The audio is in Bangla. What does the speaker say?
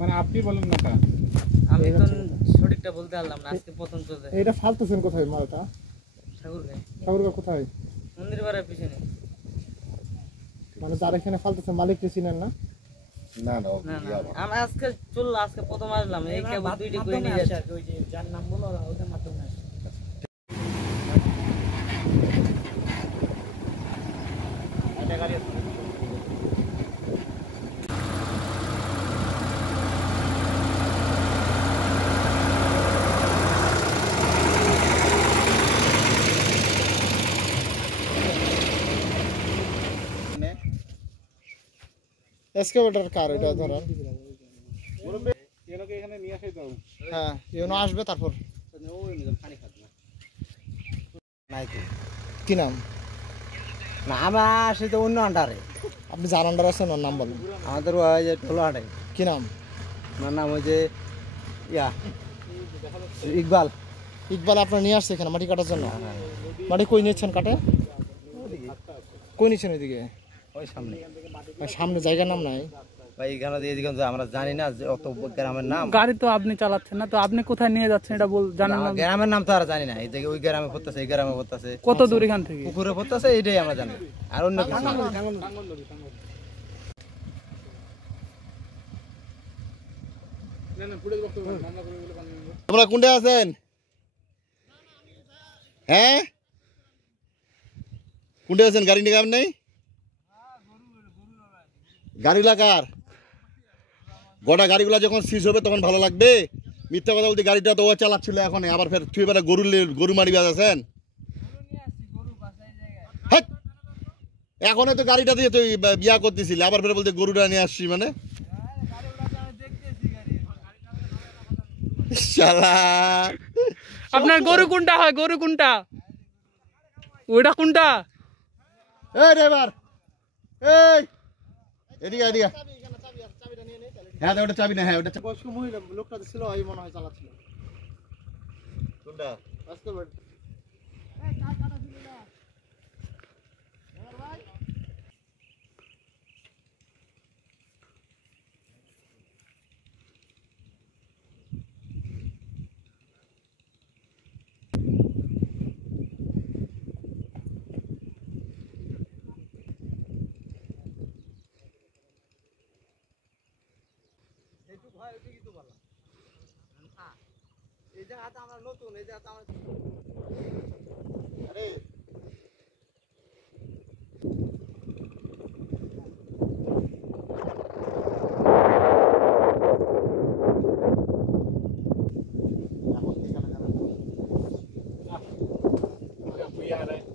মানে আপনি বলেন না কা আমি তো সঠিকটা বলতে পারলাম না আজকে প্রথম চলছে এটা ফালতেছেন কোথায় মালটা ঠাকুরগাঁও কোথায় মন্দির পাড়ার পিছনে মানে যার এখানে ফালতেছে মালিককে চিনেন না না আমি আজকে চললো আজকে প্রথম আসলাম এই কেবল দুইটি করে নিয়ে যাচ্ছে ওই যে যার নাম বলো ওদের মাধ্যমে আসে এটা গাড়ি আছে এক্সকাভেটর কার এটা ধরেন এটাকে এখানে নিয়ে আসে দাও হ্যাঁ ইউনো আসবে তারপর কি নাম না আমরা আসি তো অন্য আন্ডারে আপনি যার আন্ডার আছেন ওর নাম বলুন আমাদের ওই যে টোলাহাটে কি নাম আমার নাম ওই যে ইয়া ইকবাল ইকবাল আপনার নিয়ে আসছে এখানে মাটি কাটার জন্য মাটি কই নিচ্ছেন কাটে কই নিচ্ছেন ওইদিকে ওই সামনে সামনে জায়গার নাম নাই ভাই এখানে এদিকে আমরা জানি না যে অত গ্রামের নাম গাড়ি তো আপনি চালাচ্ছেন না তো আপনি কোথায় নিয়ে যাচ্ছেন এটা জানেন না গ্রামের নাম তো আর জানি না এই যে ওই গ্রামে পড়তেছে এই গ্রামে পড়তেছে কত দূর এখান থেকে পুকুরে পড়তেছে এইটাই আমরা জানি আর অন্য কিছু তোমরা কোনটা আছেন হ্যাঁ কোনটা আছেন গাড়ি নিয়ে নাই গাড়িগুলা কার গোটা গাড়িগুলা যখন সিজ হবে তখন ভালো লাগবে মিথ্যা কথা বলতে গাড়িটা তো ও চালাচ্ছিল এখন আবার ফের তুই এবার গরু মারি আছেন এখন তো গাড়িটা দিয়ে তুই বিয়া করতেছিলি আবার ফের বলতে গরুটা নিয়ে আসছি মানে আপনার গরু কোনটা হয় গরু কোনটা ওইটা কোনটা এই ড্রাইভার এই এদিকে এদিকে হ্যাঁ ওটা চাবি না হ্যাঁ ওটা বয়স্ক মহিলা লোকটা ছিল এই মনে হয় চালাচ্ছিল কোনটা এই জায়গাটা আমরা নতুন এই জায়গাটা আমরা আরে এখন